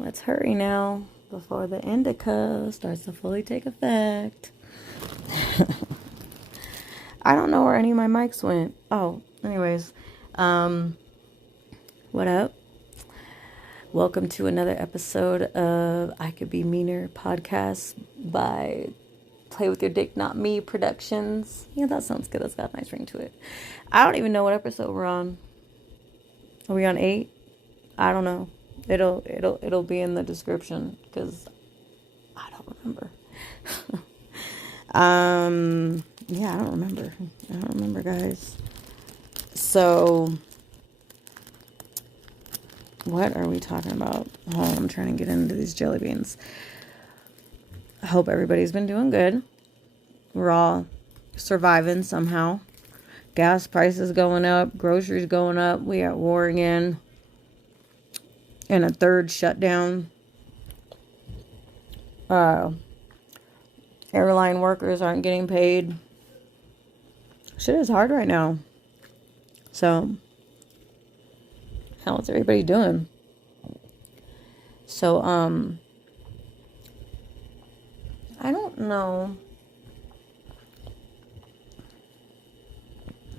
let's hurry now before the indica starts to fully take effect. I don't know where any of my mics went. Oh, anyways. What up? Welcome to another episode of I Could Be Meaner podcast by Play With Your Dick Not Me Productions. Yeah, that sounds good. That's got a nice ring to it. I don't even know what episode we're on. Are we on 8? I don't know. It'll be in the description because I don't remember. Yeah, I don't remember, guys. So, what are we talking about? Oh, I'm trying to get into these jelly beans. I hope everybody's been doing good. We're all surviving somehow. Gas prices going up, groceries going up. We are war again. And a third shutdown. Airline workers aren't getting paid. Shit is hard right now. So, how's everybody doing? So, I don't know.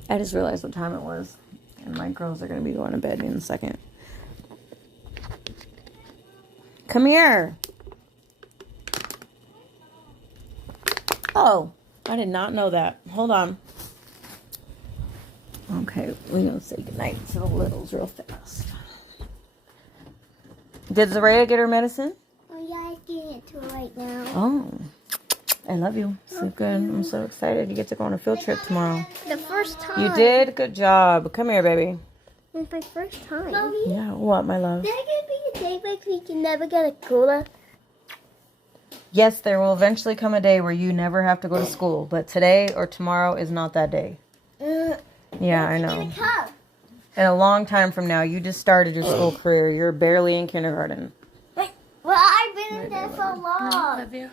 I just realized what time it was. And my girls are going to be going to bed in a second. Come here. Oh, I did not know that. Hold on. Okay, we're going to say goodnight to the littles real fast. Did Zaraya get her medicine? Oh, yeah, I'm getting it to her right now. Oh, I love you. Sleep good. I'm so excited. You get to go on a field trip tomorrow. The first time. You did? Good job. Come here, baby. It's my first time. Mommy, yeah, what, my love? Is there going to be a day where we can never get a cooler? Yes, there will eventually come a day where you never have to go to school. But today or tomorrow is not that day. Yeah, I know. In a long time from now, you just started your school career. You're barely in kindergarten. Wait, well, I've been in there so long. I love you.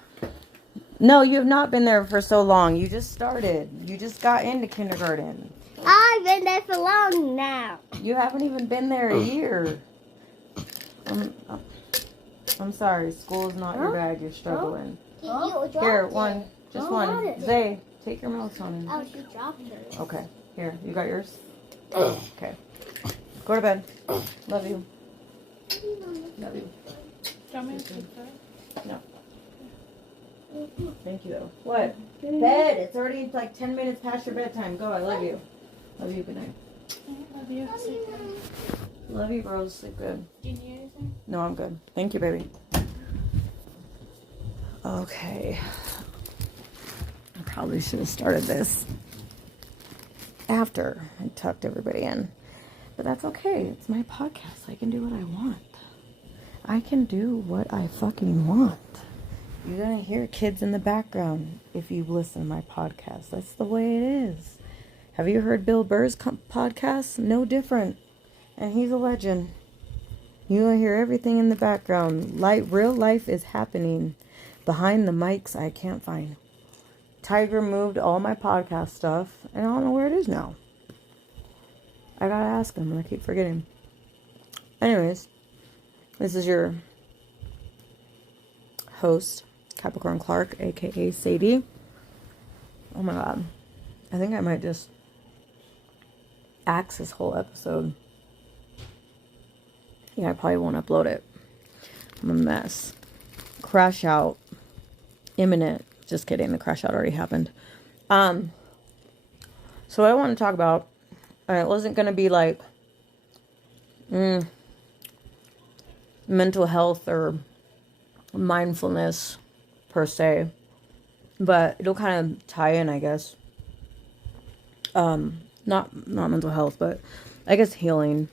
No, you have not been there for so long. You just started. You just got into kindergarten. I've been there for long now. You haven't even been there a year. I'm sorry. School is not your bag. You're struggling. Here, one. Just one. Zay, take your melatonin. Oh, she dropped hers. Okay. Here, you got yours? Okay. Go to bed. Love you. Love you. Do you want me to take that? No. Thank you, though. What? Bed. It's already like 10 minutes past your bedtime. Go. I love you. Love you. Good night. Love you. Sleep good. Love you, bros. Sleep good. Do you need anything? No, I'm good. Thank you, baby. Okay. I probably should have started this after I tucked everybody in. But that's okay. It's my podcast. I can do what I want. I can do what I fucking want. You're going to hear kids in the background if you listen to my podcast. That's the way it is. Have you heard Bill Burr's podcast? No different. And he's a legend. You're going to hear everything in the background. Real life is happening. Behind the mics, I can't find. Tiger moved all my podcast stuff, and I don't know where it is now. I gotta ask him, and I keep forgetting. Anyways, this is your host, Capricorn Clark, aka Sadie. Oh my god. I think I might just axe this whole episode. Yeah, I probably won't upload it. I'm a mess. Crash out. Imminent. Just kidding. The crash out already happened. So what I want to talk about, it wasn't going to be like mental health or mindfulness per se, but it'll kind of tie in, I guess. Not mental health, but I guess healing.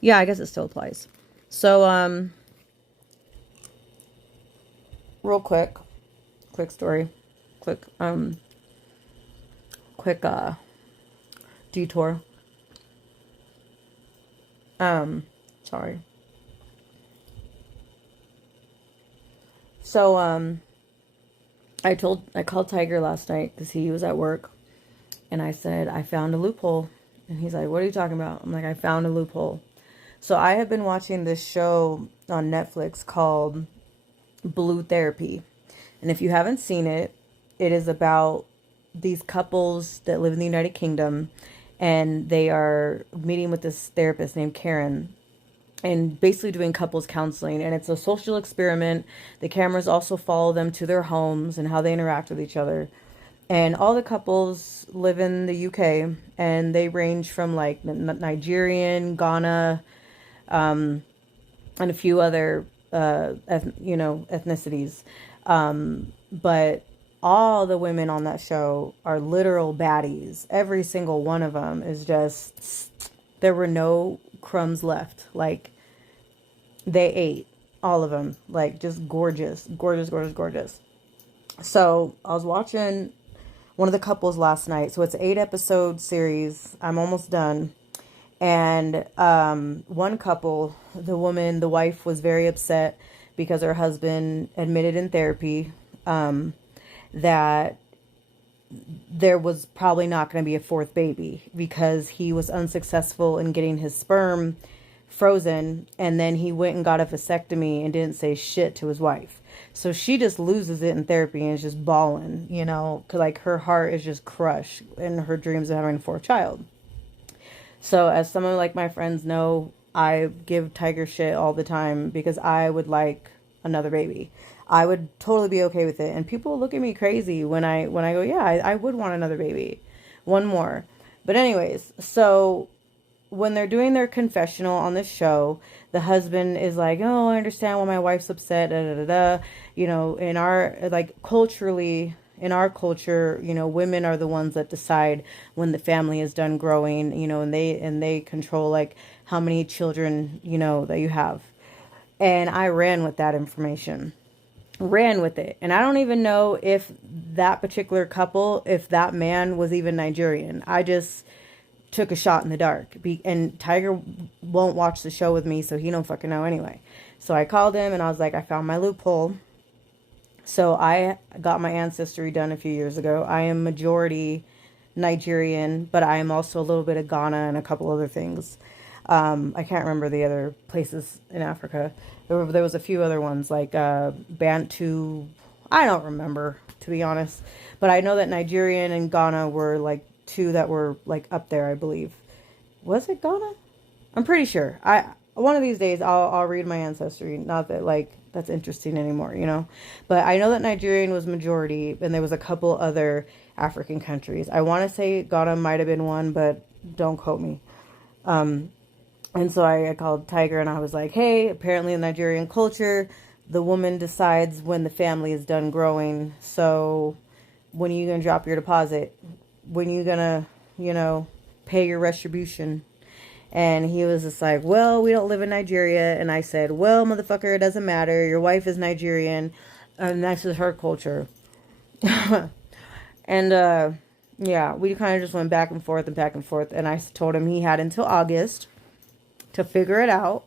Yeah, I guess it still applies. So, real quick story, quick detour. Sorry. So, I called Tiger last night because he was at work, and I said, I found a loophole. And he's like, what are you talking about? I'm like, I found a loophole. So I have been watching this show, on Netflix called Blue Therapy. And if you haven't seen it, it is about these couples that live in the United Kingdom, and they are meeting with this therapist named Karen and basically doing couples counseling. And it's a social experiment. The cameras also follow them to their homes and how they interact with each other. And all the couples live in the UK, and they range from like Nigerian, Ghana, and a few other, ethnicities. But all the women on that show are literal baddies. Every single one of them is just, there were no crumbs left. Like, they ate all of them. Like, just gorgeous, gorgeous, gorgeous, gorgeous. So I was watching one of the couples last night. So it's an 8-episode series. I'm almost done. And one couple, the wife was very upset because her husband admitted in therapy that there was probably not going to be a fourth baby because he was unsuccessful in getting his sperm frozen, and then he went and got a vasectomy and didn't say shit to his wife. So she just loses it in therapy and is just bawling, 'cause like her heart is just crushed in her dreams of having a fourth child. So as some of like my friends know, I give Tiger shit all the time because I would like another baby. I would totally be okay with it. And people look at me crazy when I go, yeah, I would want another baby. One more. But anyways, so when they're doing their confessional on the show, the husband is like, oh, I understand why my wife's upset, da da da da. In our, like, culturally, in our culture, women are the ones that decide when the family is done growing, and they control like how many children, that you have. And I ran with that information. Ran with it. And I don't even know if that particular couple, if that man was even Nigerian. I just took a shot in the dark. And Tiger won't watch the show with me, so he don't fucking know anyway. So I called him and I was like, I found my loophole. So I got my ancestry done a few years ago. I am majority Nigerian, but I am also a little bit of Ghana and a couple other things. I can't remember the other places in Africa. There was a few other ones like Bantu. I don't remember, to be honest. But I know that Nigerian and Ghana were like two that were like up there, I believe. Was it Ghana? I'm pretty sure. One of these days I'll read my ancestry. Not that like that's interesting anymore, But I know that Nigerian was majority, and there was a couple other African countries. I want to say Ghana might have been one, but don't quote me. And so I called Tiger and I was like, hey, apparently in Nigerian culture, the woman decides when the family is done growing. So when are you going to drop your deposit? When are you going to, pay your retribution? And he was just like, well, we don't live in Nigeria. And I said, well, motherfucker, it doesn't matter. Your wife is Nigerian. And that's just her culture. And, yeah, we kind of just went back and forth and back and forth. And I told him he had until August to figure it out.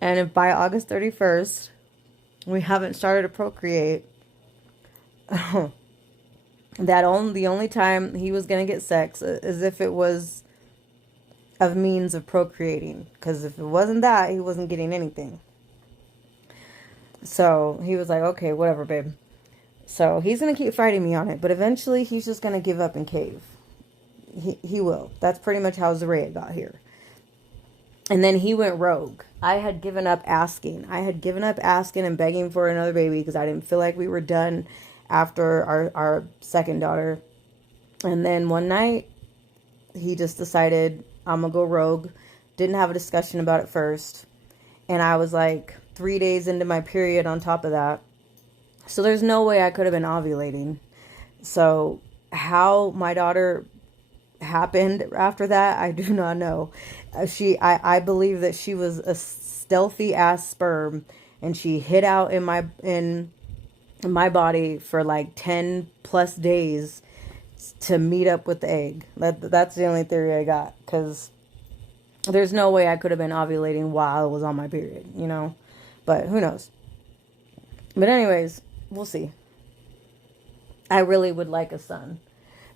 And if by August 31st, we haven't started to procreate, the only time he was going to get sex is if it was a means of procreating. Because if it wasn't that, he wasn't getting anything. So he was like, okay, whatever, babe. So he's going to keep fighting me on it. But eventually he's just going to give up and cave. He will. That's pretty much how Zaria got here. And then he went rogue. I had given up asking. And begging for another baby because I didn't feel like we were done after our second daughter. And then one night, he just decided, I'm going to go rogue. Didn't have a discussion about it first. And I was like 3 days into my period on top of that. So there's no way I could have been ovulating. So how my daughter happened after that, I do not know. I believe that she was a stealthy ass sperm, and she hid out in my body for like 10 plus days to meet up with the egg. That's the only theory I got, because there's no way I could have been ovulating while I was on my period, but who knows. But anyways, we'll see. I really would like a son.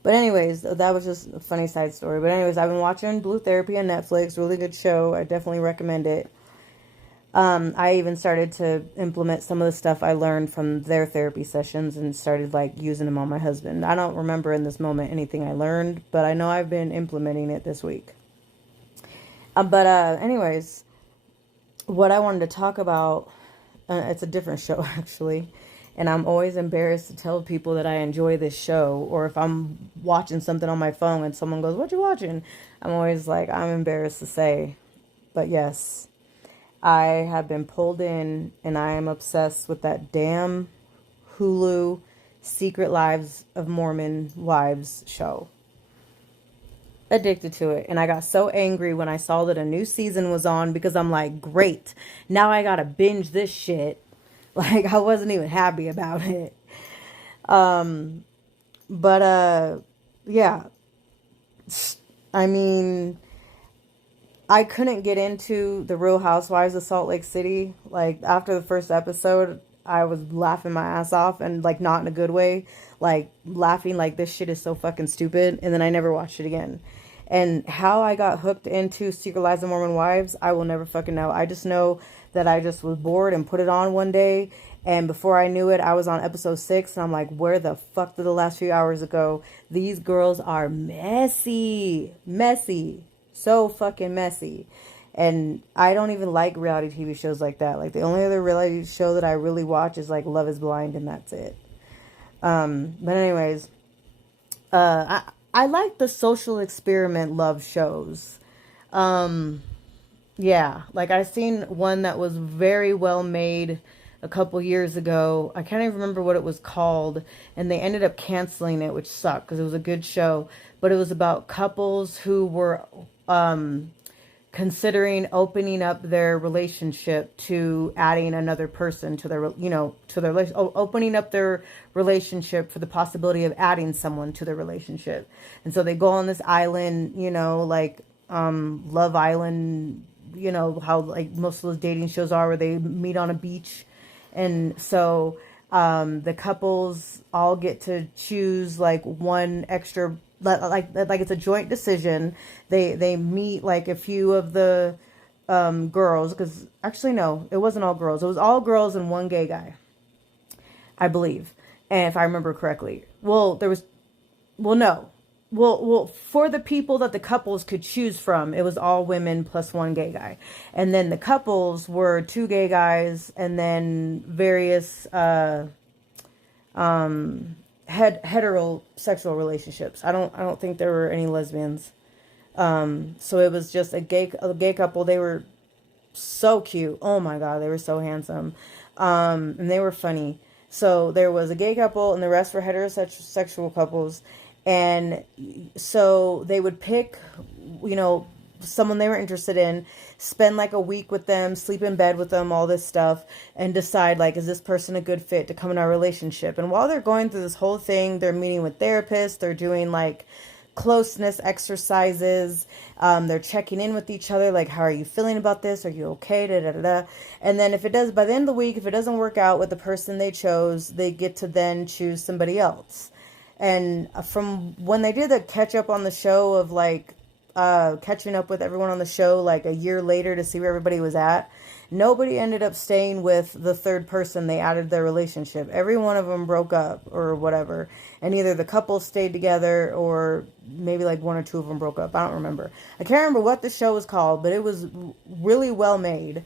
But anyways, that was just a funny side story. But anyways, I've been watching Blue Therapy on Netflix. Really good show. I definitely recommend it. I even started to implement some of the stuff I learned from their therapy sessions and started like using them on my husband. I don't remember in this moment anything I learned, but I know I've been implementing it this week. Anyways, what I wanted to talk about, it's a different show actually. And I'm always embarrassed to tell people that I enjoy this show. Or if I'm watching something on my phone and someone goes, "What you watching?" I'm always like, I'm embarrassed to say. But yes, I have been pulled in and I am obsessed with that damn Hulu Secret Lives of Mormon Wives show. Addicted to it. And I got so angry when I saw that a new season was on because I'm like, great, now I gotta binge this shit. Like, I wasn't even happy about it. Yeah. I mean, I couldn't get into the Real Housewives of Salt Lake City. Like, after the first episode, I was laughing my ass off, and like not in a good way. Like, laughing like this shit is so fucking stupid. And then I never watched it again. And how I got hooked into Secret Lives of Mormon Wives, I will never fucking know. I just know that I just was bored and put it on one day. And before I knew it, I was on episode 6. And I'm like, where the fuck did the last few hours go? These girls are messy. Messy. So fucking messy. And I don't even like reality TV shows like that. Like, the only other reality show that I really watch is like Love is Blind, and that's it. But anyways, I like the social experiment love shows. Yeah, like I seen one that was very well made a couple years ago. I can't even remember what it was called, and they ended up canceling it, which sucked because it was a good show. But it was about couples who were considering opening up their relationship to adding another person to their, opening up their relationship for the possibility of adding someone to their relationship. And so they go on this island, like Love Island, how like most of those dating shows are, where they meet on a beach. And so the couples all get to choose like one extra, like it's a joint decision. They meet like a few of the girls, because actually no, it wasn't all girls. It was all girls and one gay guy, I believe, and if I remember correctly. For the people that the couples could choose from, it was all women plus one gay guy. And then the couples were 2 gay guys and then various heterosexual relationships. I don't think there were any lesbians. So it was just a gay couple. They were so cute. Oh my God, they were so handsome. And they were funny. So there was a gay couple and the rest were heterosexual couples. And so they would pick, someone they were interested in, spend like a week with them, sleep in bed with them, all this stuff, and decide like, is this person a good fit to come in our relationship? And while they're going through this whole thing, they're meeting with therapists, they're doing like closeness exercises, they're checking in with each other, like, how are you feeling about this? Are you okay? Da, da, da, da. And then by the end of the week, if it doesn't work out with the person they chose, they get to then choose somebody else. And from when they did the catch up on the show of like catching up with everyone on the show like a year later to see where everybody was at, nobody ended up staying with the third person they added to their relationship. Every one of them broke up or whatever. And either the couple stayed together or maybe like 1 or 2 of them broke up. I don't remember. I can't remember what the show was called, but it was really well made.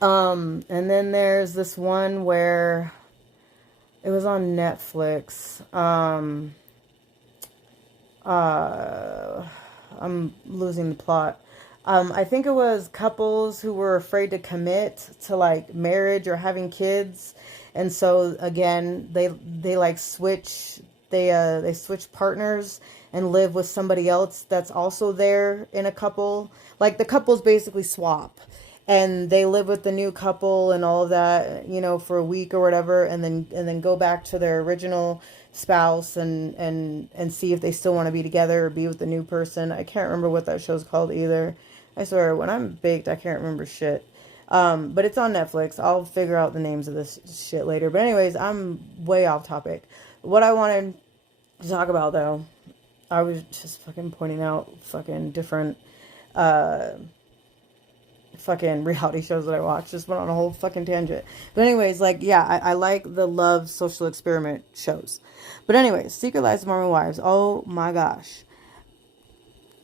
And then there's this one where it was on Netflix. I'm losing the plot. I think it was couples who were afraid to commit to like marriage or having kids, and so again they like switch. They switch partners and live with somebody else that's also there in a couple. Like the couples basically swap. And they live with the new couple and all of that, for a week or whatever, and then go back to their original spouse and see if they still want to be together or be with the new person. I can't remember what that show's called either. I swear, when I'm baked, I can't remember shit. But it's on Netflix. I'll figure out the names of this shit later. But anyways, I'm way off topic. What I wanted to talk about, though, I was just fucking pointing out fucking different fucking reality shows that I watch. Just went on a whole fucking tangent. But anyways, like, yeah, I like the love social experiment shows. But anyways, Secret Lives of Mormon Wives. Oh my gosh.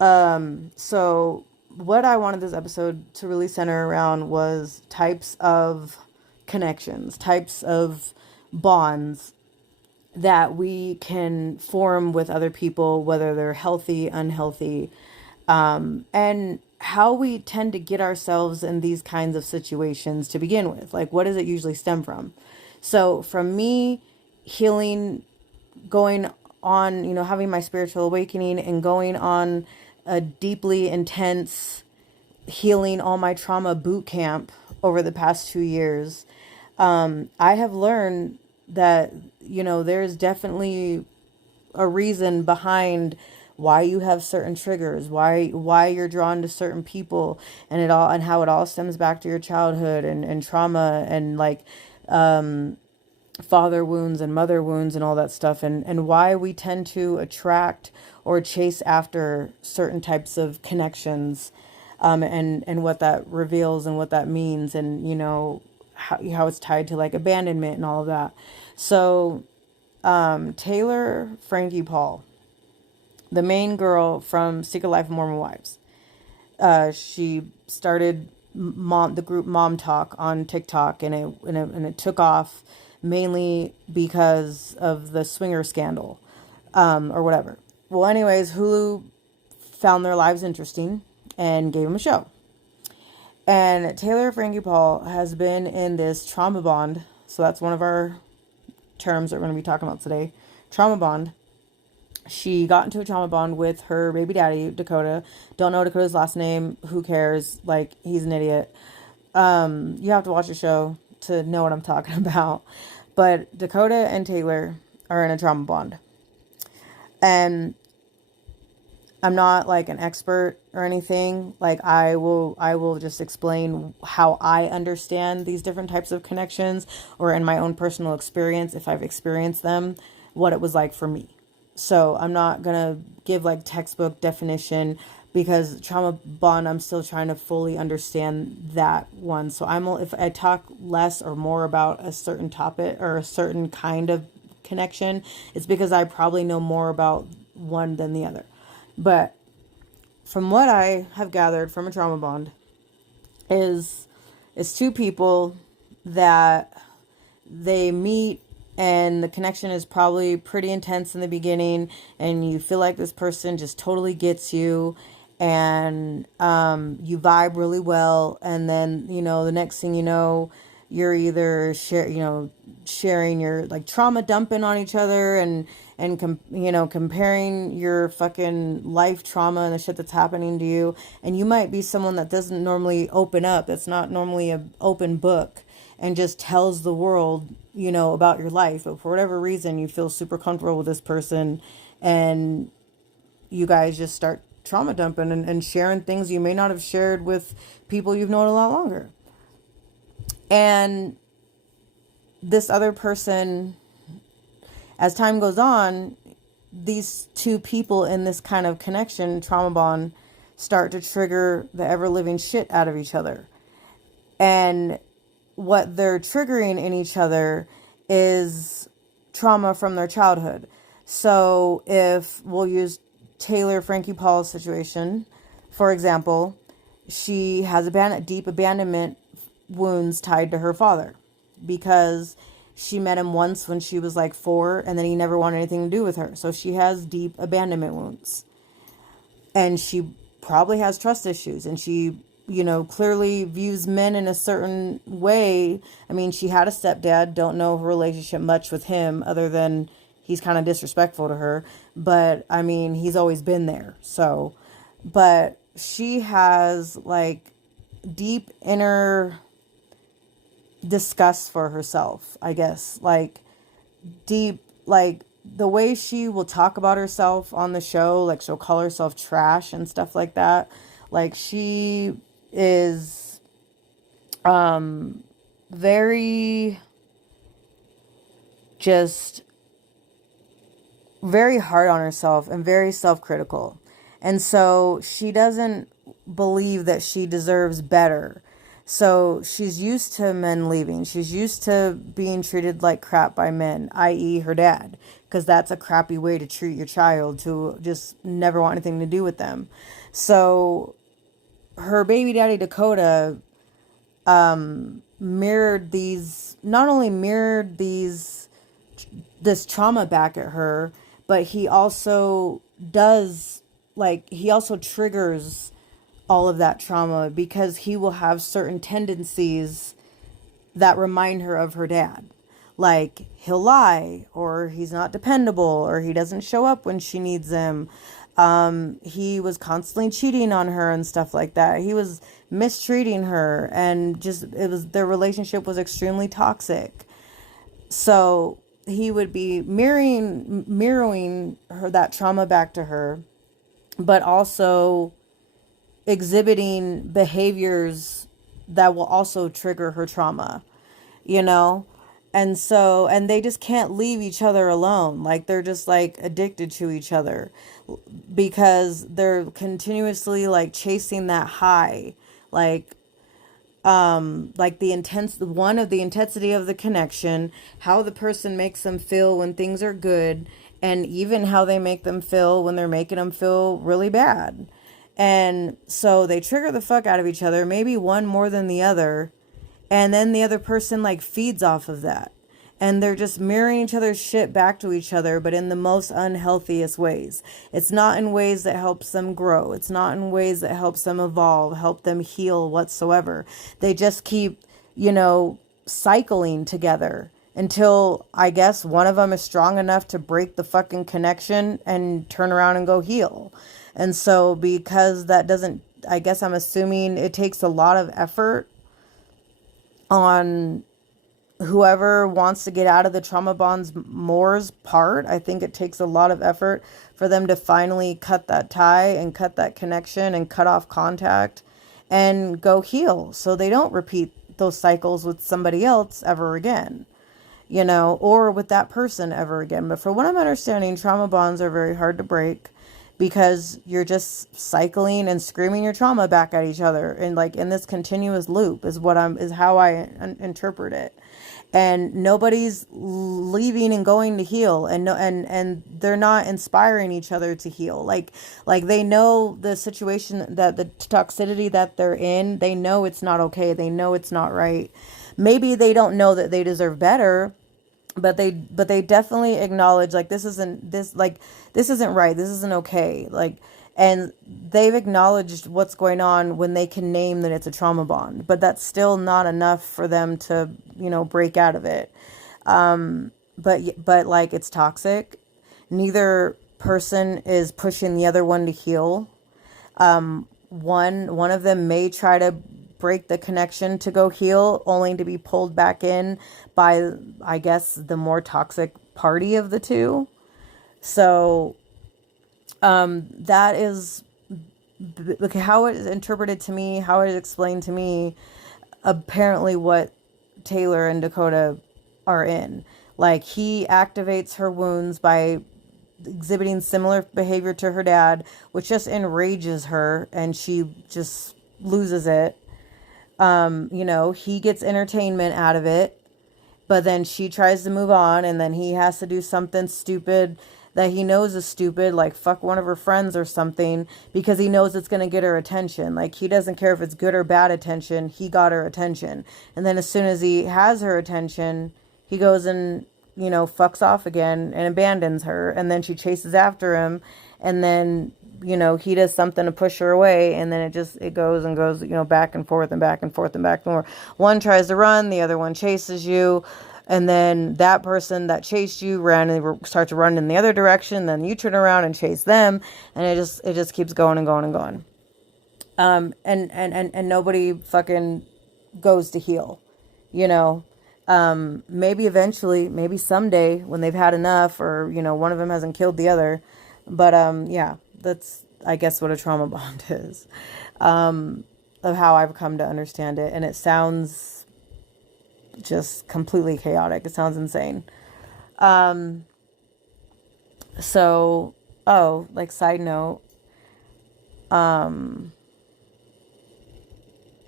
So what I wanted this episode to really center around was types of connections, types of bonds that we can form with other people, whether they're healthy, unhealthy, and how we tend to get ourselves in these kinds of situations to begin with. Like, what does it usually stem from? So from me healing, going on, having my spiritual awakening and going on a deeply intense healing all my trauma boot camp over the past 2 years, I have learned that, there's definitely a reason behind why you have certain triggers, why you're drawn to certain people, and how it all stems back to your childhood and trauma and like father wounds and mother wounds and all that stuff, and why we tend to attract or chase after certain types of connections, and what that reveals and what that means, and how it's tied to like abandonment and all of that. So Taylor Frankie Paul, the main girl from Secret Life of Mormon Wives, she started the group Mom Talk on TikTok, and it took off mainly because of the swinger scandal, or whatever. Well, anyways, Hulu found their lives interesting and gave them a show. And Taylor Frankie Paul has been in this trauma bond. So that's one of our terms that we're going to be talking about today. Trauma bond. She got into a trauma bond with her baby daddy, Dakota. Don't know Dakota's last name. Who cares? Like, he's an idiot. You have to watch the show to know what I'm talking about. But Dakota and Taylor are in a trauma bond. And I'm not like an expert or anything. Like, I will just explain how I understand these different types of connections, or in my own personal experience, if I've experienced them, what it was like for me. So I'm not going to give like textbook definition, because trauma bond, I'm still trying to fully understand that one. So if I talk less or more about a certain topic or a certain kind of connection, it's because I probably know more about one than the other. But from what I have gathered from a trauma bond is it's two people that they meet, and the connection is probably pretty intense in the beginning, and you feel like this person just totally gets you, and you vibe really well, and then the next thing you know, you're either sharing your like trauma dumping on each other, and comparing your fucking life trauma and the shit that's happening to you. And you might be someone that doesn't normally open up, that's not normally an open book, and just tells the world about your life, but for whatever reason you feel super comfortable with this person, and you guys just start trauma dumping and sharing things you may not have shared with people you've known a lot longer. And this other person, as time goes on, these two people in this kind of connection, trauma bond, start to trigger the ever-living shit out of each other. And what they're triggering in each other is trauma from their childhood. So if we'll use Taylor Frankie Paul's situation, for example, she has deep abandonment wounds tied to her father, because she met him once when she was like 4, and then he never wanted anything to do with her. So she has deep abandonment wounds, and she probably has trust issues, and she clearly views men in a certain way. I mean, she had a stepdad, don't know her relationship much with him other than he's kind of disrespectful to her, but I mean, he's always been there. So, but she has like deep inner disgust for herself, I guess, like deep, like the way she will talk about herself on the show, like she'll call herself trash and stuff like that. Like, she is very just very hard on herself and very self-critical. And so she doesn't believe that she deserves better. So she's used to men leaving. She's used to being treated like crap by men, i.e. her dad, because that's a crappy way to treat your child, to just never want anything to do with them. So her baby daddy Dakota mirrored these, not only mirrored this trauma back at her, but he also does, like, he also triggers all of that trauma, because he will have certain tendencies that remind her of her dad. Like, he'll lie, or he's not dependable, or he doesn't show up when she needs him. He was constantly cheating on her and stuff like that. He was mistreating her, and just, their relationship was extremely toxic. So he would be mirroring her, that trauma back to her, but also exhibiting behaviors that will also trigger her trauma, you know? And so, and they just can't leave each other alone. Like, they're just like addicted to each other, because they're continuously like chasing that high. Like the intensity of the connection, how the person makes them feel when things are good, and even how they make them feel when they're making them feel really bad. And so they trigger the fuck out of each other, maybe one more than the other. And then the other person like feeds off of that. And they're just mirroring each other's shit back to each other, but in the most unhealthiest ways. It's not in ways that helps them grow. It's not in ways that helps them evolve, help them heal whatsoever. They just keep, cycling together until, I guess, one of them is strong enough to break the fucking connection and turn around and go heal. And so, because that doesn't, I guess I'm assuming it takes a lot of effort on whoever wants to get out of the trauma bonds more's part. I think it takes a lot of effort for them to finally cut that tie and cut that connection and cut off contact and go heal, so they don't repeat those cycles with somebody else ever again, or with that person ever again. But from what I'm understanding, trauma bonds are very hard to break, because you're just cycling and screaming your trauma back at each other, and like in this continuous loop is how I interpret it. And nobody's leaving and going to heal, and they're not inspiring each other to heal. Like they know the situation, that the toxicity that they're in, they know it's not okay. They know it's not right. Maybe they don't know that they deserve better, but they definitely acknowledge, like, this isn't right. This isn't okay. Like, and they've acknowledged what's going on when they can name that it's a trauma bond, but that's still not enough for them to, break out of it. But like, it's toxic. Neither person is pushing the other one to heal. One of them may try to break the connection to go heal, only to be pulled back in by, I guess, the more toxic party of the two. So that is how it is interpreted to me, how it is explained to me, apparently what Taylor and Dakota are in. Like, he activates her wounds by exhibiting similar behavior to her dad, which just enrages her, and she just loses it. He gets entertainment out of it, but then she tries to move on, and then he has to do something stupid that he knows is stupid, like fuck one of her friends or something, because he knows it's going to get her attention. Like, he doesn't care if it's good or bad attention. He got her attention. And then as soon as he has her attention, he goes and, fucks off again and abandons her. And then she chases after him. And then, he does something to push her away. And then it goes and goes, back and forth and back and forth and back and forth. One tries to run, the other one chases you. And then that person that chased you ran and starts to run in the other direction. Then you turn around and chase them, and it just keeps going and going and going. And nobody fucking goes to heal, Maybe eventually, maybe someday when they've had enough, or one of them hasn't killed the other. But yeah, that's, I guess, what a trauma bond is, of how I've come to understand it. And it sounds just completely chaotic. It sounds insane. So, like, side note,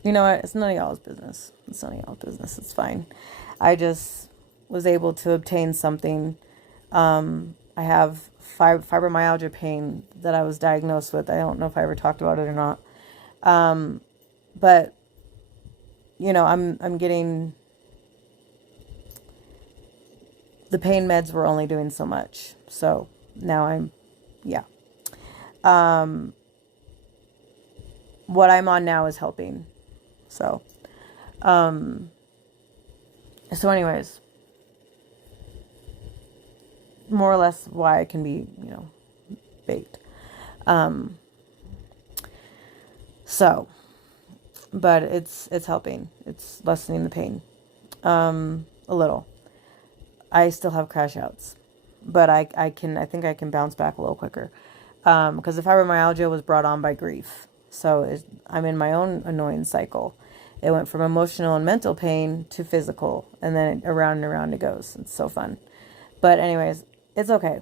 You know what? It's none of y'all's business. It's none of y'all's business. It's fine. I just was able to obtain something. I have fibromyalgia pain that I was diagnosed with. I don't know if I ever talked about it or not. But you know, I'm getting, the pain meds were only doing so much. So now yeah. What I'm on now is helping. So, anyways, more or less why I can be, you know, baked. But it's helping. It's lessening the pain. A little. I still have crash outs, but I think I can bounce back a little quicker. Because the fibromyalgia was brought on by grief. So I'm in my own annoying cycle. It went from emotional and mental pain to physical, and then around and around it goes. It's so fun. But anyways, it's okay.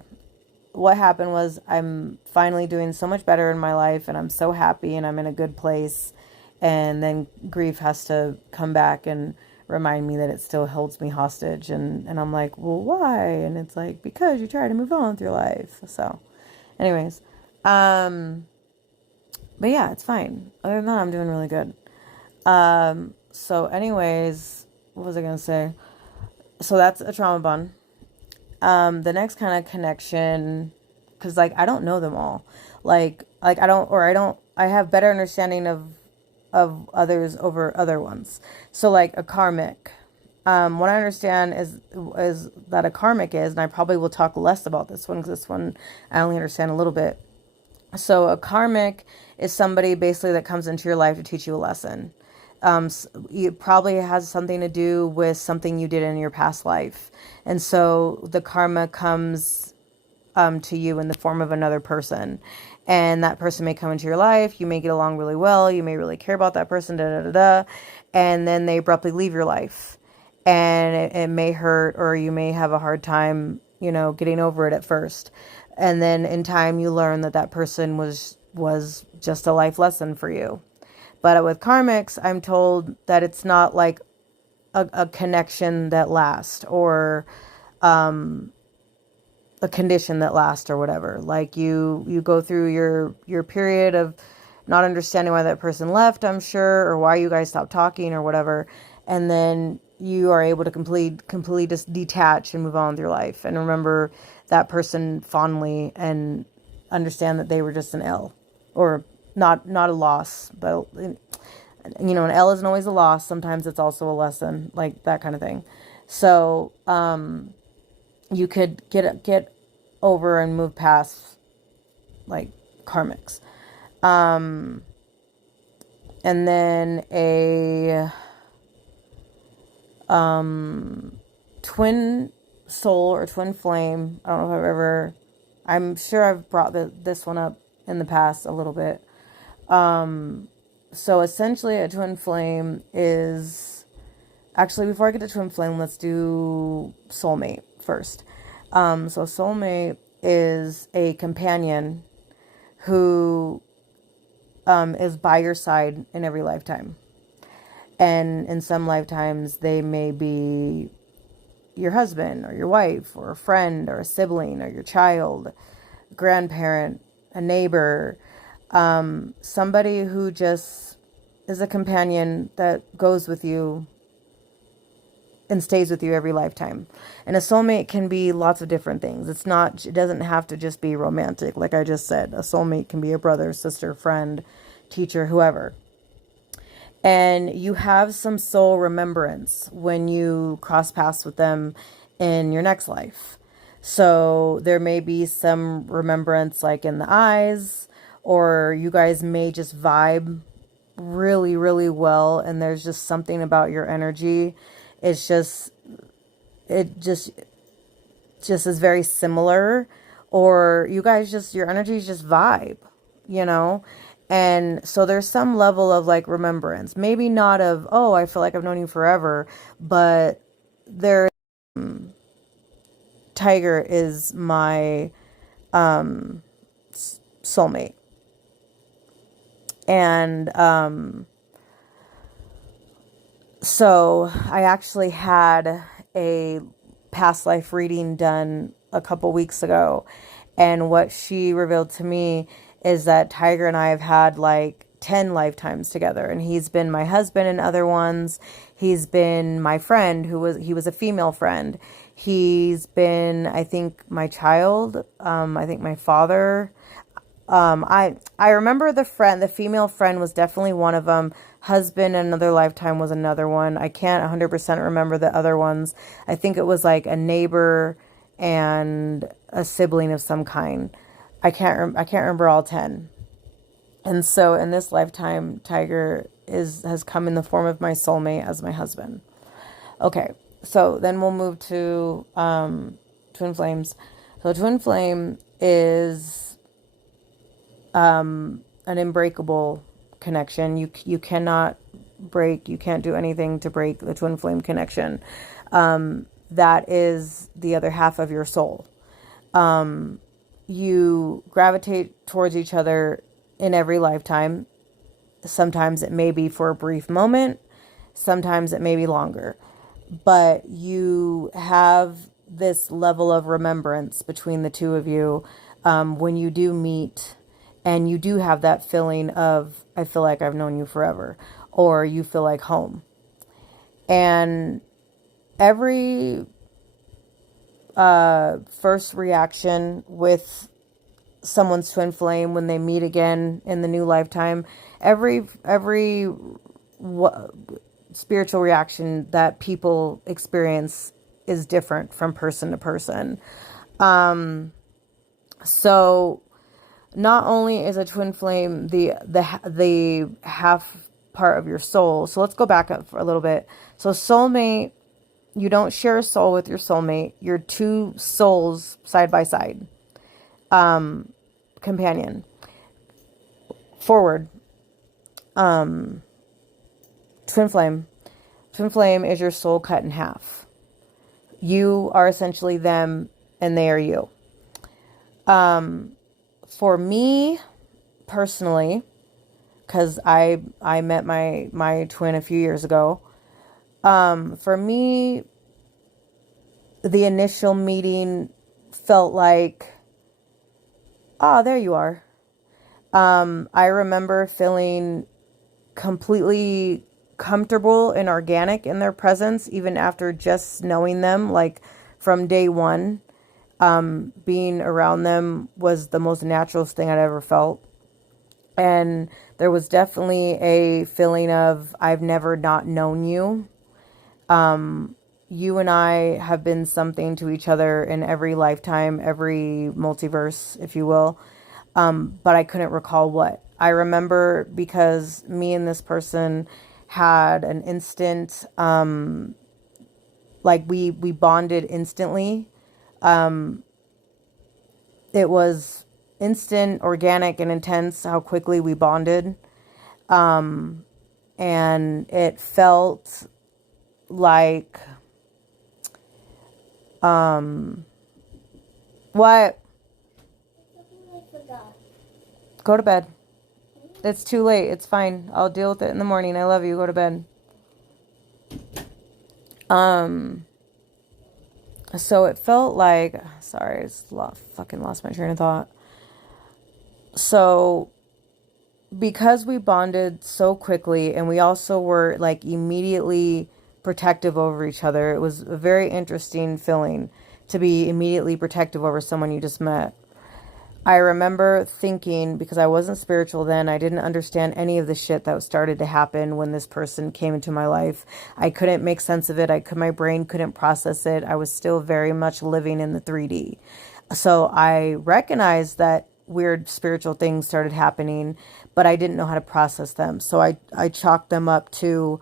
What happened was I'm finally doing so much better in my life, and I'm so happy, and I'm in a good place. And then grief has to come back and remind me that it still holds me hostage. And I'm like, well, why? And it's like, because you try to move on with your life. So anyways, but yeah, it's fine. Other than that, I'm doing really good. So anyways, what was I going to say? So that's a trauma bond. The next kind of connection, cause like, I don't know them all. I have better understanding of others over other ones. So like a karmic, what I understand is that a karmic is, and I probably will talk less about this one, because this one I only understand a little bit. So a karmic is somebody basically that comes into your life to teach you a lesson. It probably has something to do with something you did in your past life. And so the karma comes to you in the form of another person. And that person may come into your life. You may get along really well. You may really care about that person, and then they abruptly leave your life. And it may hurt, or you may have a hard time, you know, getting over it at first. And then in time, you learn that that person was just a life lesson for you. But with karmics, I'm told that it's not like a connection that lasts, or a condition that lasts, or whatever. Like you go through your period of not understanding why that person left, I'm sure, or why you guys stopped talking or whatever. And then you are able to completely just detach and move on with your life and remember that person fondly and understand that they were just an L, or not a loss, but you know, an L isn't always a loss. Sometimes it's also a lesson, like that kind of thing. So, you could get over and move past like karmics. And then a twin soul or twin flame. I don't know if I'm sure I've brought this one up in the past a little bit. So essentially a twin flame is, actually, before I get to twin flame, let's do soulmate first. So soulmate is a companion who is by your side in every lifetime. And in some lifetimes, they may be your husband or your wife or a friend or a sibling or your child, grandparent, a neighbor, somebody who just is a companion that goes with you and stays with you every lifetime. And a soulmate can be lots of different things. It doesn't have to just be romantic. Like I just said, a soulmate can be a brother, sister, friend, teacher, whoever. And you have some soul remembrance when you cross paths with them in your next life. So there may be some remembrance like in the eyes, or you guys may just vibe really, really well. And there's just something about your energy. It just is very similar, or you guys your energies just vibe, you know? And so there's some level of like remembrance, maybe not of, oh, I feel like I've known you forever, but there, Tiger is my, soulmate. And, So I actually had a past life reading done a couple weeks ago. And what she revealed to me is that Tiger and I have had like 10 lifetimes together. And he's been my husband in other ones. He's been my friend he was a female friend. He's been, I think, my child. I think my father. I remember the female friend was definitely one of them. Husband in another lifetime was another one. I can't 100% remember the other ones. I think it was like a neighbor and a sibling of some kind. I can't remember all 10. And so in this lifetime, Tiger has come in the form of my soulmate as my husband. Okay, so then we'll move to twin flames. So twin flame is an unbreakable connection. You cannot break, you can't do anything to break the twin flame connection. That is the other half of your soul. You gravitate towards each other in every lifetime. Sometimes it may be for a brief moment, sometimes it may be longer, but you have this level of remembrance between the two of you when you do meet. And you do have that feeling of, I feel like I've known you forever, or you feel like home. And every first reaction with someone's twin flame when they meet again in the new lifetime, every spiritual reaction that people experience is different from person to person. So not only is a twin flame the half part of your soul. So let's go back up for a little bit. So soulmate, you don't share a soul with your soulmate. You're two souls side by side. Companion. Forward. Twin flame. Twin flame is your soul cut in half. You are essentially them and they are you. For me personally, because I met my twin a few years ago. For me, the initial meeting felt like, oh, there you are. I remember feeling completely comfortable and organic in their presence, even after just knowing them, like from day one. Being around them was the most natural thing I'd ever felt. And there was definitely a feeling of, I've never not known you. You and I have been something to each other in every lifetime, every multiverse, if you will. But I couldn't recall what. I remember because me and this person had an instant, like we bonded instantly. It was instant, organic, and intense how quickly we bonded. And it felt like, what? I forgot. Go to bed. It's too late. It's fine. I'll deal with it in the morning. I love you. Go to bed. So it felt like, sorry, I just fucking lost my train of thought. So because we bonded so quickly and we also were like immediately protective over each other, it was a very interesting feeling to be immediately protective over someone you just met. I remember thinking, because I wasn't spiritual then, I didn't understand any of the shit that started to happen when this person came into my life. I couldn't make sense of it. My brain couldn't process it. I was still very much living in the 3D. So I recognized that weird spiritual things started happening, but I didn't know how to process them. So I chalked them up to,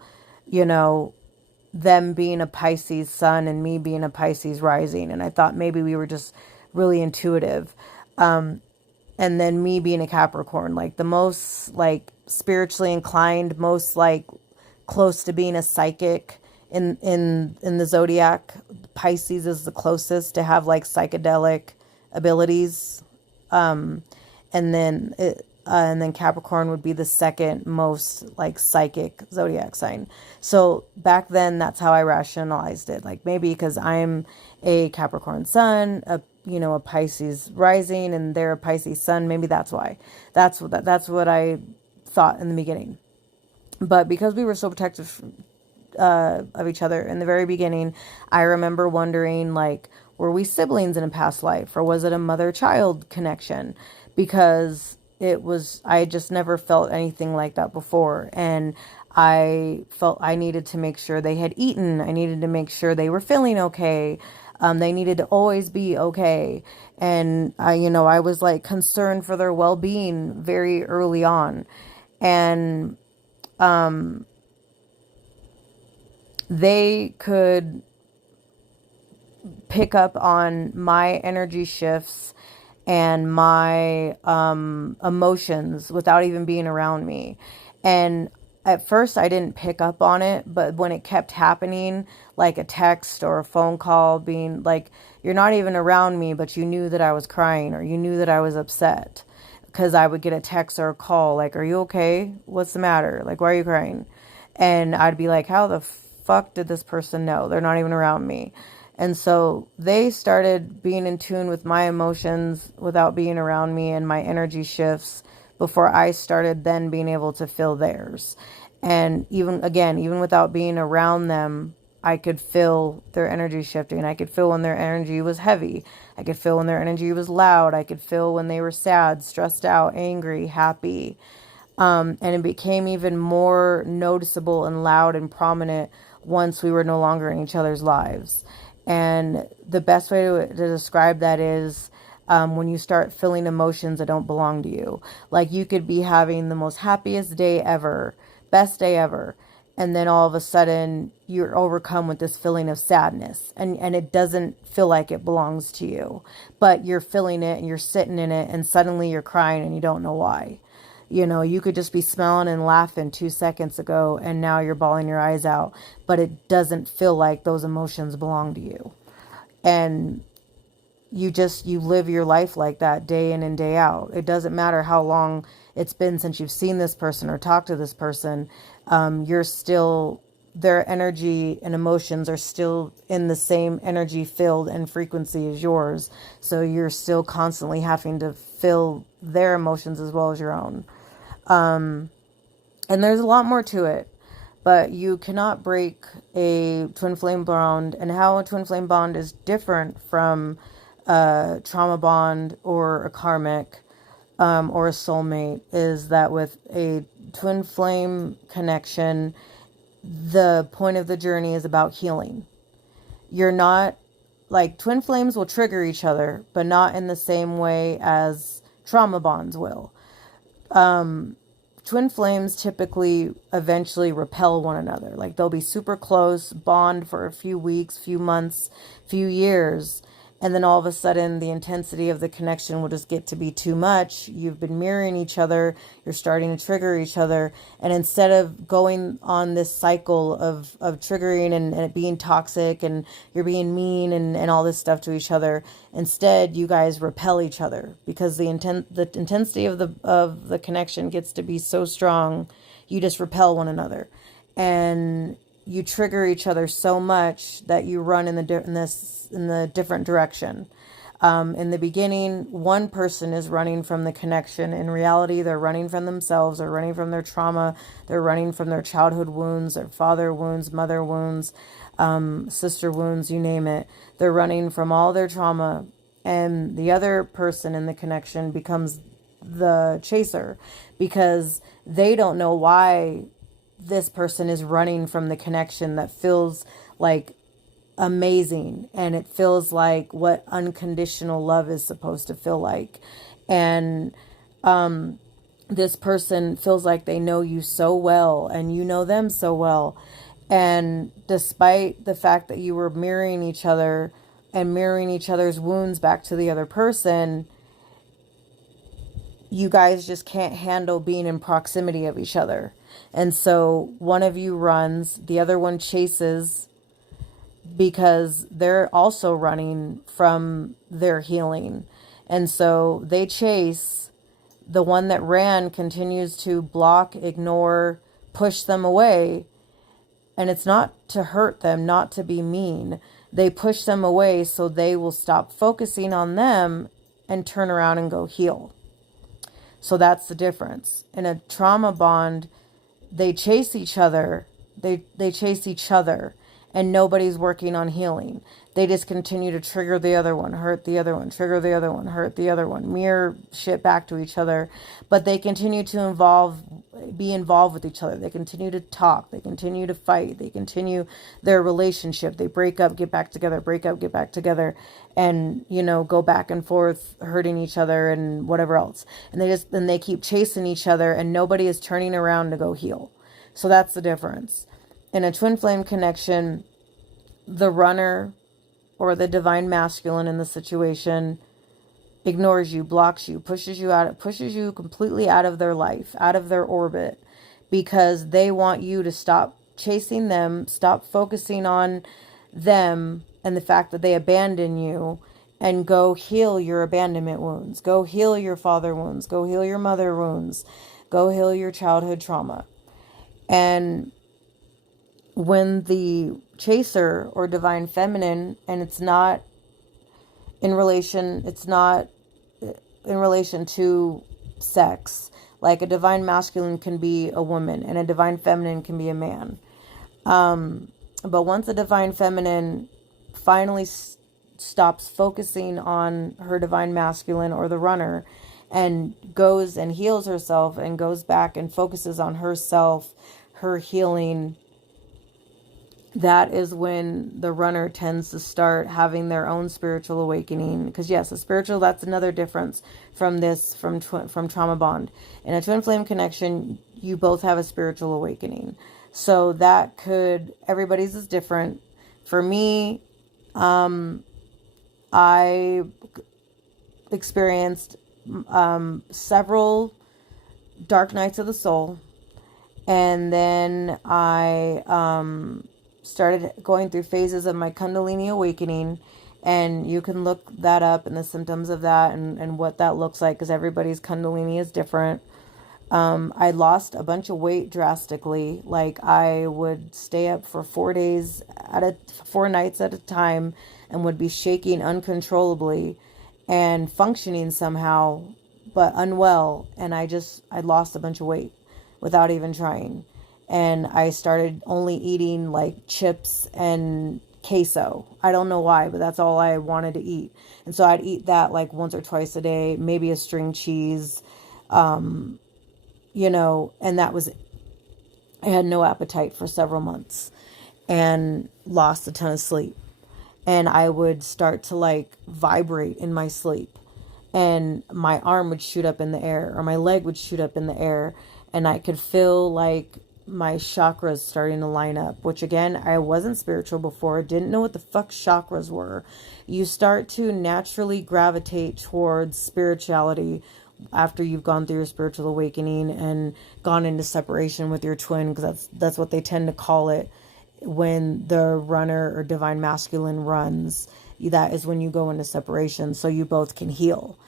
them being a Pisces sun and me being a Pisces rising. And I thought maybe we were just really intuitive. And then me being a Capricorn, like the most like spiritually inclined, most like close to being a psychic in the zodiac. Pisces is the closest to have like psychedelic abilities. And then and then Capricorn would be the second most like psychic zodiac sign. So back then, that's how I rationalized it. Like maybe because I'm a Capricorn sun, a Pisces rising, and they're a Pisces sun. Maybe that's why. That's what I thought in the beginning. But because we were so protective of each other in the very beginning, I remember wondering, like, were we siblings in a past life, or was it a mother-child connection? Because I just never felt anything like that before. And I felt I needed to make sure they had eaten. I needed to make sure they were feeling okay. They needed to always be okay. And I was like concerned for their well-being very early on. And they could pick up on my energy shifts and my emotions without even being around me. And at first I didn't pick up on it, but when it kept happening, like a text or a phone call being like, you're not even around me, but you knew that I was crying, or you knew that I was upset, because I would get a text or a call like, are you okay? What's the matter? Like, why are you crying? And I'd be like, how the fuck did this person know? They're not even around me. And so they started being in tune with my emotions without being around me, and my energy shifts before I started then being able to feel theirs. And even without being around them, I could feel their energy shifting. I could feel when their energy was heavy. I could feel when their energy was loud. I could feel when they were sad, stressed out, angry, happy. And it became even more noticeable and loud and prominent once we were no longer in each other's lives. And the best way to describe that is when you start feeling emotions that don't belong to you. Like you could be having the most happiest day ever, best day ever, and then all of a sudden you're overcome with this feeling of sadness, and it doesn't feel like it belongs to you, but you're feeling it and you're sitting in it, and suddenly you're crying and you don't know why. You could just be smiling and laughing 2 seconds ago, and now you're bawling your eyes out, but it doesn't feel like those emotions belong to you. And you live your life like that day in and day out. It doesn't matter how long it's been since you've seen this person or talked to this person. You're still, their energy and emotions are still in the same energy field and frequency as yours. So you're still constantly having to feel their emotions as well as your own. And there's a lot more to it, but you cannot break a twin flame bond. And how a twin flame bond is different from a trauma bond or a karmic or a soulmate is that with a twin flame connection, the point of the journey is about healing. You're not, like, twin flames will trigger each other, but not in the same way as trauma bonds will. Twin flames typically eventually repel one another. Like they'll be super close, bond for a few weeks, few months, few years, and then all of a sudden the intensity of the connection will just get to be too much. You've been mirroring each other, you're starting to trigger each other, and instead of going on this cycle of triggering and it being toxic and you're being mean and all this stuff to each other, instead you guys repel each other because the intensity of the connection gets to be so strong, you just repel one another. And you trigger each other so much that you run in the different direction. In the beginning, one person is running from the connection. In reality, they're running from themselves. They're running from their trauma. They're running from their childhood wounds, their father wounds, mother wounds, sister wounds, you name it. They're running from all their trauma. And the other person in the connection becomes the chaser because they don't know why this person is running from the connection that feels like amazing, and it feels like what unconditional love is supposed to feel like. And this person feels like they know you so well and you know them so well, and despite the fact that you were mirroring each other and mirroring each other's wounds back to the other person, you guys just can't handle being in proximity of each other. And so one of you runs, the other one chases, because they're also running from their healing. And so they chase, the one that ran continues to block, ignore, push them away. And it's not to hurt them, not to be mean. They push them away so they will stop focusing on them and turn around and go heal. So that's the difference. In a trauma bond, they chase each other. They chase each other, and nobody's working on healing. They just continue to trigger the other one, hurt the other one, trigger the other one, hurt the other one, mirror shit back to each other. But they continue to be involved with each other. They continue to talk. They continue to fight. They continue their relationship. They break up, get back together, break up, get back together, and, go back and forth, hurting each other and whatever else. And they keep chasing each other, and nobody is turning around to go heal. So that's the difference. In a twin flame connection, the runner or the divine masculine in the situation ignores you, blocks you, pushes you completely out of their life, out of their orbit, because they want you to stop chasing them, stop focusing on them and the fact that they abandon you, and go heal your abandonment wounds, go heal your father wounds, go heal your mother wounds, go heal your childhood trauma. And when the chaser or divine feminine, and it's not in relation to sex, like a divine masculine can be a woman and a divine feminine can be a man. But once a divine feminine finally stops focusing on her divine masculine or the runner, and goes and heals herself and goes back and focuses on herself, her healing, that is when the runner tends to start having their own spiritual awakening. Because yes, a spiritual, that's another difference from trauma bond. In a twin flame connection, you both have a spiritual awakening. So that everybody's is different. For me, I experienced several dark nights of the soul, and then I started going through phases of my Kundalini awakening, and you can look that up and the symptoms of that and what that looks like, because everybody's Kundalini is different. I lost a bunch of weight drastically. Like, I would stay up for 4 nights at a time, and would be shaking uncontrollably and functioning somehow, but unwell. And I lost a bunch of weight without even trying. And I started only eating like chips and queso. I don't know why, but that's all I wanted to eat. And so I'd eat that like once or twice a day, maybe a string cheese, and that was it. I had no appetite for several months and lost a ton of sleep. And I would start to like vibrate in my sleep, and my arm would shoot up in the air, or my leg would shoot up in the air, and I could feel like my chakras starting to line up, which again, I wasn't spiritual before, didn't know what the fuck chakras were. You start to naturally gravitate towards spirituality after you've gone through your spiritual awakening and gone into separation with your twin, because that's what they tend to call it. When the runner or divine masculine runs, that is when you go into separation, so you both can heal.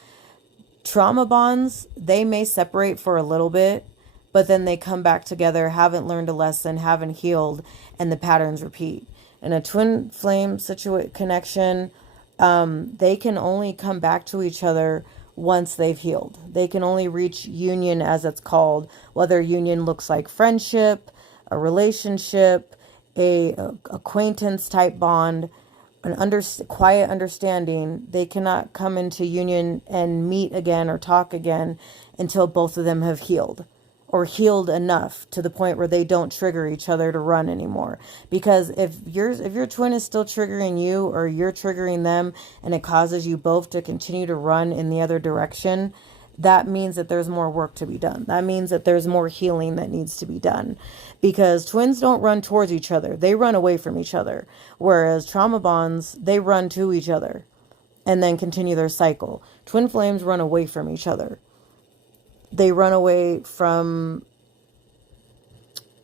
Trauma bonds, they may separate for a little bit, but then they come back together, haven't learned a lesson, haven't healed, and the patterns repeat. In a twin flame connection, they can only come back to each other once they've healed. They can only reach union, as it's called, whether union looks like friendship, a relationship, a acquaintance type bond, quiet understanding. They cannot come into union and meet again or talk again until both of them have healed, or healed enough to the point where they don't trigger each other to run anymore. Because if your twin is still triggering you, or you're triggering them, and it causes you both to continue to run in the other direction, that means that there's more work to be done. That means that there's more healing that needs to be done. Because twins don't run towards each other. They run away from each other. Whereas trauma bonds, they run to each other and then continue their cycle. Twin flames run away from each other. They run away from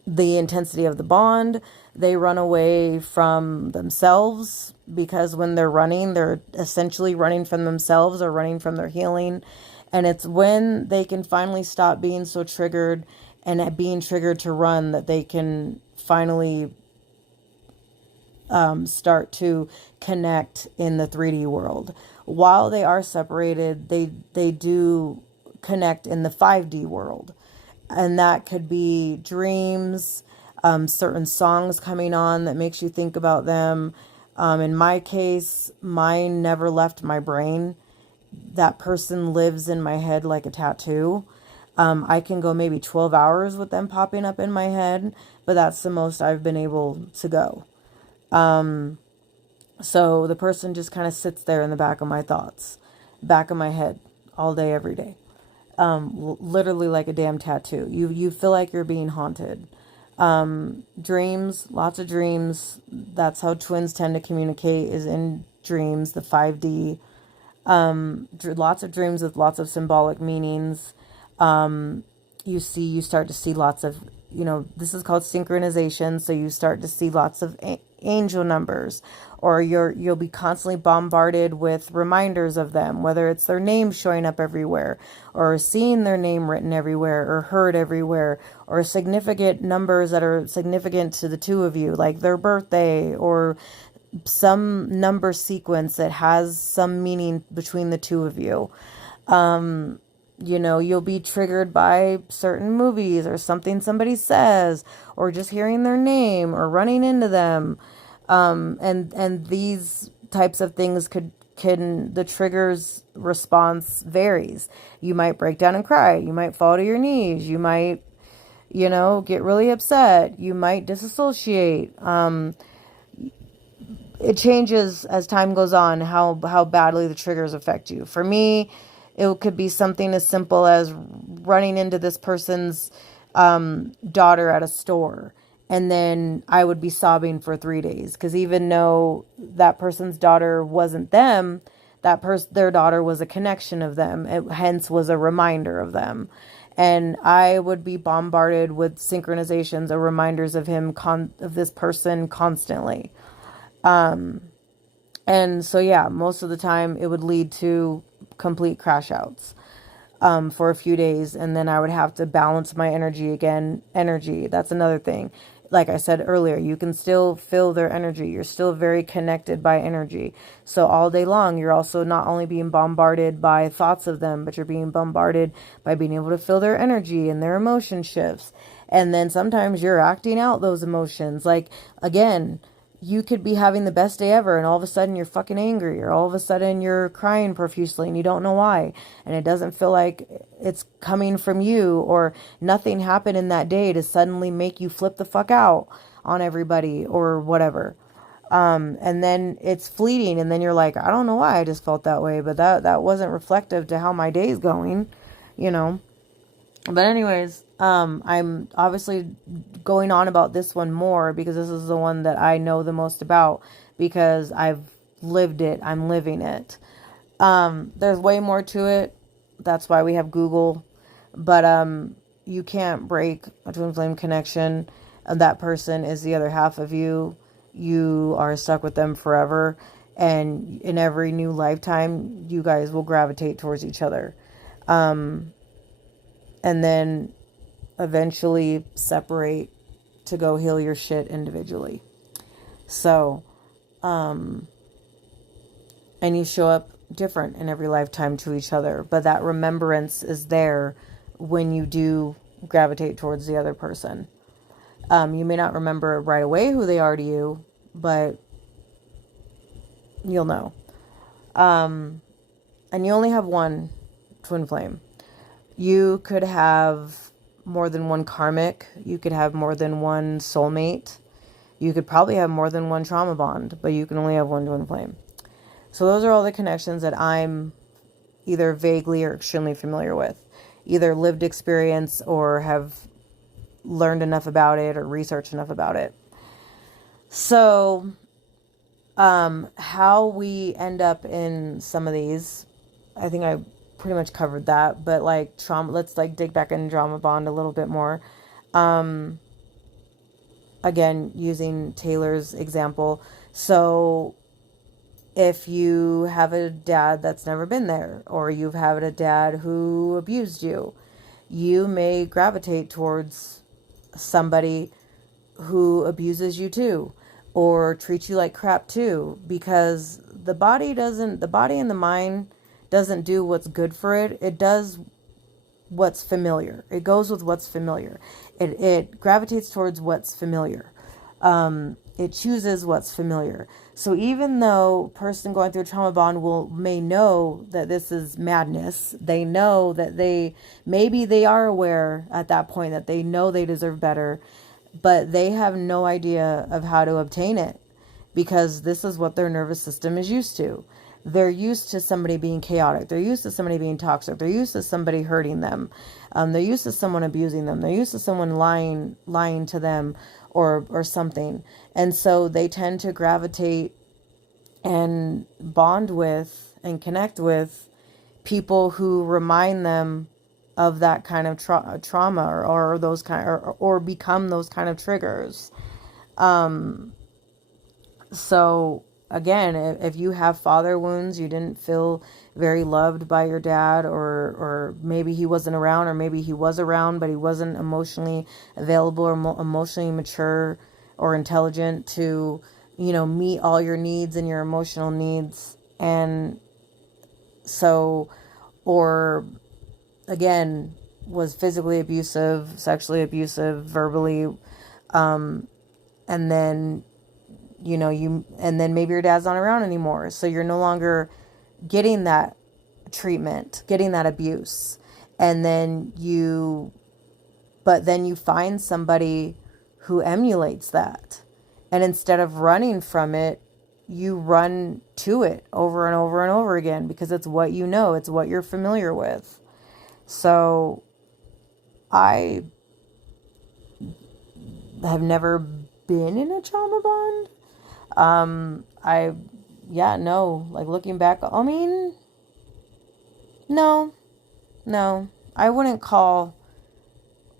the intensity of the bond. They run away from themselves, because when they're running, they're essentially running from themselves or running from their healing. And it's when they can finally stop being so triggered and being triggered to run that they can finally start to connect in the 3D world. While they are separated, they do connect in the 5D world. And that could be dreams, certain songs coming on that makes you think about them. In my case, mine never left my brain. That person lives in my head like a tattoo. I can go maybe 12 hours with them popping up in my head, but that's the most I've been able to go. So the person just kind of sits there in the back of my thoughts, back of my head, all day, every day. Literally like a damn tattoo. You feel like you're being haunted. Dreams, lots of dreams. That's how twins tend to communicate, is in dreams, the 5D. Lots of dreams with lots of symbolic meanings. You start to see lots of, this is called synchronization. So you start to see lots of angel numbers, or you'll be constantly bombarded with reminders of them, whether it's their name showing up everywhere, or seeing their name written everywhere, or heard everywhere, or significant numbers that are significant to the two of you, like their birthday, or some number sequence that has some meaning between the two of you. You'll be triggered by certain movies or something somebody says, or just hearing their name or running into them. And these types of things the triggers response varies. You might break down and cry. You might fall to your knees. You might, get really upset. You might disassociate. It changes as time goes on how badly the triggers affect you. For me, it could be something as simple as running into this person's daughter at a store, and then I would be sobbing for 3 days, because even though that person's daughter wasn't them, their daughter was a connection of them. It hence was a reminder of them. And I would be bombarded with synchronizations or reminders of of this person constantly. And so, yeah, most of the time it would lead to complete crash outs, for a few days. And then I would have to balance my energy again. Energy, that's another thing. Like I said earlier, you can still feel their energy. You're still very connected by energy. So all day long, you're also not only being bombarded by thoughts of them, but you're being bombarded by being able to feel their energy and their emotion shifts. And then sometimes you're acting out those emotions. Like, again, you could be having the best day ever, and all of a sudden you're fucking angry, or all of a sudden you're crying profusely and you don't know why. And it doesn't feel like it's coming from you, or nothing happened in that day to suddenly make you flip the fuck out on everybody or whatever. And then it's fleeting, and then you're like, I don't know why I just felt that way, but that wasn't reflective to how my day's going, But anyways, I'm obviously going on about this one more because this is the one that I know the most about, because I've lived it. I'm living it. There's way more to it. That's why we have Google. But you can't break a twin flame connection. That person is the other half of you. You are stuck with them forever. And in every new lifetime, you guys will gravitate towards each other. And then eventually separate to go heal your shit individually. So, and you show up different in every lifetime to each other, but that remembrance is there when you do gravitate towards the other person. You may not remember right away who they are to you, but you'll know. And you only have one twin flame. You could have more than one karmic. You could have more than one soulmate. You could probably have more than one trauma bond, but you can only have one twin flame. So those are all the connections that I'm either vaguely or extremely familiar with. Either lived experience or have learned enough about it or researched enough about it. So, how we end up in some of these, I think I pretty much covered that, but like trauma, let's like dig back into trauma bond a little bit more. Again, using Taylor's example. So if you have a dad that's never been there, or you've had a dad who abused you, you may gravitate towards somebody who abuses you too, or treats you like crap too, because the body and the mind doesn't do what's good for it. It does what's familiar. It goes with what's familiar. It gravitates towards what's familiar. It chooses what's familiar. So even though a person going through a trauma bond may know that this is madness, they know that maybe they are aware at that point that they know they deserve better, but they have no idea of how to obtain it, because this is what their nervous system is used to. They're used to somebody being chaotic. They're used to somebody being toxic. They're used to somebody hurting them. They're used to someone abusing them. They're used to someone lying to them or something. And so they tend to gravitate and bond with and connect with people who remind them of that kind of trauma, or those kind, or become those kind of triggers. So again, if you have father wounds, you didn't feel very loved by your dad, or maybe he wasn't around, or maybe he was around, but he wasn't emotionally available or emotionally mature or intelligent to, meet all your needs and your emotional needs. And so, or again, was physically abusive, sexually abusive, verbally, and then and then maybe your dad's not around anymore. So you're no longer getting that treatment, getting that abuse. And then you find somebody who emulates that. And instead of running from it, you run to it over and over and over again, because it's what you know, it's what you're familiar with. So I have never been in a trauma bond. Like looking back, I mean, no, I wouldn't call,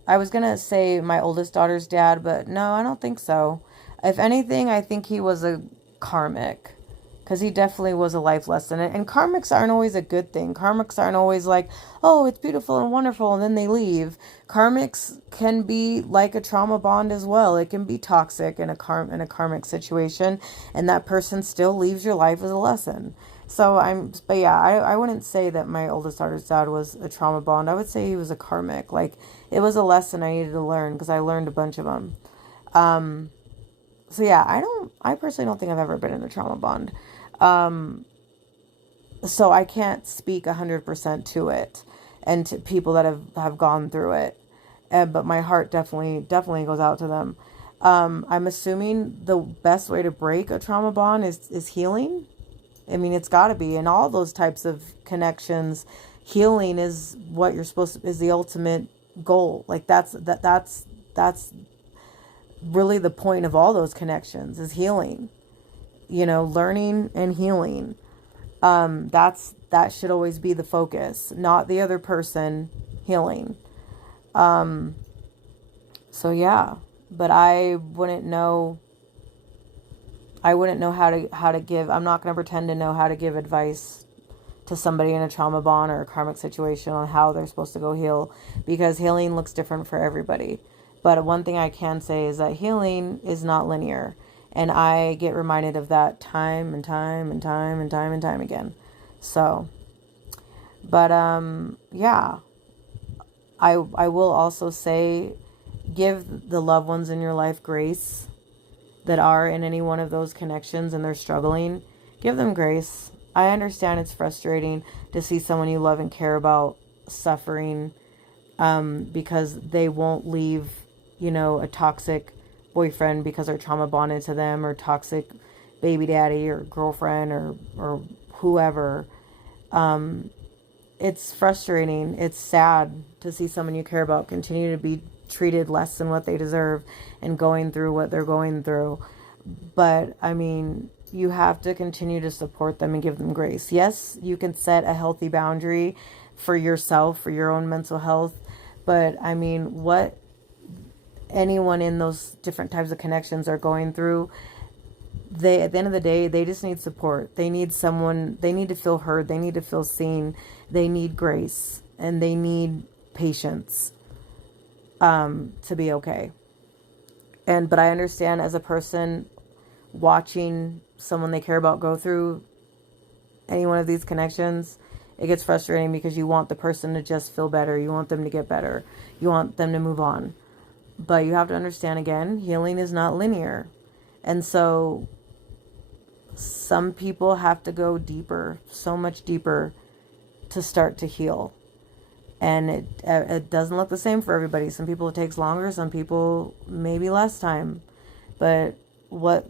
I was going to say my oldest daughter's dad, but no, I don't think so. If anything, I think he was a karmic, because he definitely was a life lesson. And karmics aren't always a good thing. Karmics aren't always like, oh, it's beautiful and wonderful, and then they leave. Karmics can be like a trauma bond as well. It can be toxic in a karmic situation, and that person still leaves your life as a lesson. So I wouldn't say that my oldest daughter's dad was a trauma bond. I would say he was a karmic. Like, it was a lesson I needed to learn, because I learned a bunch of them. So yeah, I personally don't think I've ever been in a trauma bond. So I can't speak 100% to it and to people that have gone through it. But my heart definitely goes out to them. I'm assuming the best way to break a trauma bond is healing. I mean, it's got to be. In all those types of connections, healing is what you're supposed to, is the ultimate goal. Like that's really the point of all those connections, is healing. Learning and healing. That should always be the focus, not the other person, healing. So yeah, but I wouldn't know how to give, I'm not going to pretend to know how to give advice to somebody in a trauma bond or a karmic situation on how they're supposed to go heal, because healing looks different for everybody. But one thing I can say is that healing is not linear. And I get reminded of that time and time and time and time and time again. So, but yeah, I will also say, give the loved ones in your life grace that are in any one of those connections and they're struggling. Give them grace. I understand it's frustrating to see someone you love and care about suffering, because they won't leave, a toxic boyfriend because they're trauma bonded to them, or toxic baby daddy or girlfriend or whoever. It's frustrating. It's sad to see someone you care about continue to be treated less than what they deserve and going through what they're going through. But I mean, you have to continue to support them and give them grace. Yes, you can set a healthy boundary for yourself, for your own mental health. But I mean, what anyone in those different types of connections are going through, they, at the end of the day, they just need support. They need someone, they need to feel heard. They need to feel seen. They need grace and they need patience, to be okay. But I understand as a person watching someone they care about go through any one of these connections, it gets frustrating because you want the person to just feel better. You want them to get better. You want them to move on. But you have to understand, again, healing is not linear. And so some people have to go deeper, so much deeper, to start to heal. And it doesn't look the same for everybody. Some people it takes longer, some people maybe less time. But what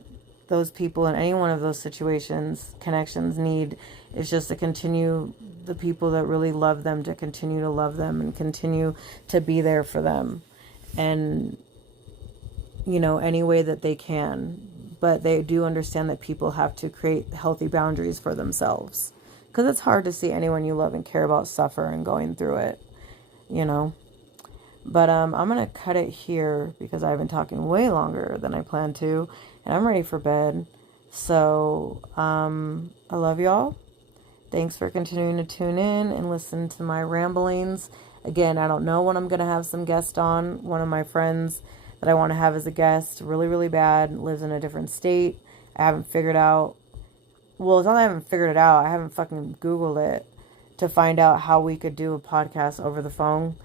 those people in any one of those situations, connections, need is just to continue, the people that really love them to continue to love them and continue to be there for them. And, you know, any way that they can. But they do understand that people have to create healthy boundaries for themselves. Because it's hard to see anyone you love and care about suffer and going through it, you know. But I'm going to cut it here because I've been talking way longer than I planned to. And I'm ready for bed. So I love y'all. Thanks for continuing to tune in and listen to my ramblings. Again, I don't know when I'm going to have some guest on. One of my friends that I want to have as a guest, really, really bad, lives in a different state. I haven't figured out, well, it's not that I haven't figured it out. I haven't fucking Googled it to find out how we could do a podcast over the phone.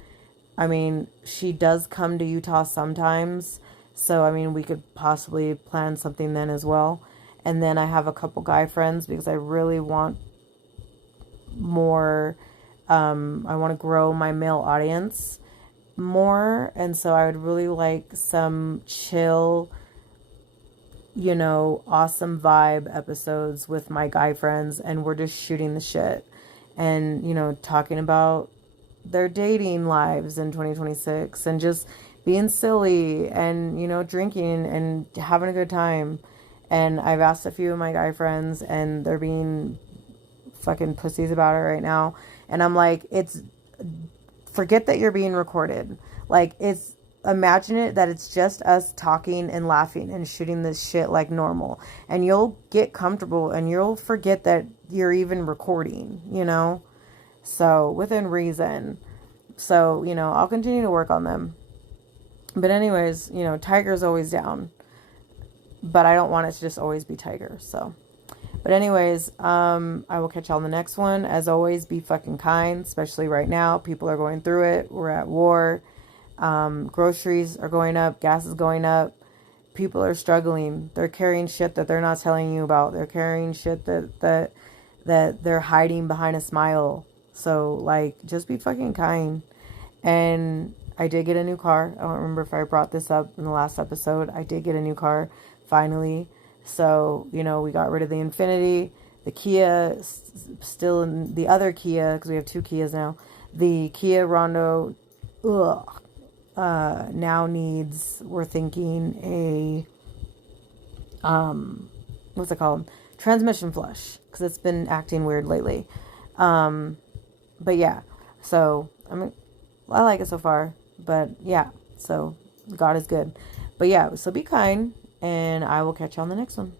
I mean, she does come to Utah sometimes. So, I mean, we could possibly plan something then as well. And then I have a couple guy friends because I really want more, I want to grow my male audience more. And so I would really like some chill, you know, awesome vibe episodes with my guy friends. And we're just shooting the shit and, you know, talking about their dating lives in 2026 and just being silly and, you know, drinking and having a good time. And I've asked a few of my guy friends and they're being fucking pussies about it right now. And I'm like, forget that you're being recorded. Like, imagine it that it's just us talking and laughing and shooting this shit like normal. And you'll get comfortable and you'll forget that you're even recording, you know? So, within reason. So, you know, I'll continue to work on them. But anyways, you know, Tiger's always down. But I don't want it to just always be Tiger, so. But anyways, I will catch y'all on the next one. As always, be fucking kind, especially right now. People are going through it. We're at war. Groceries are going up. Gas is going up. People are struggling. They're carrying shit that they're not telling you about. They're carrying shit that they're hiding behind a smile. So, like, just be fucking kind. And I did get a new car. I don't remember if I brought this up in the last episode. I did get a new car, finally. So, you know, we got rid of the Infiniti. The Kia, still in the other Kia, because we have two Kias now. The Kia Rondo, now needs, we're thinking what's it called? Transmission flush, because it's been acting weird lately. But yeah, so, I like it so far. But yeah, so God is good. But yeah, so be kind, and I will catch you on the next one.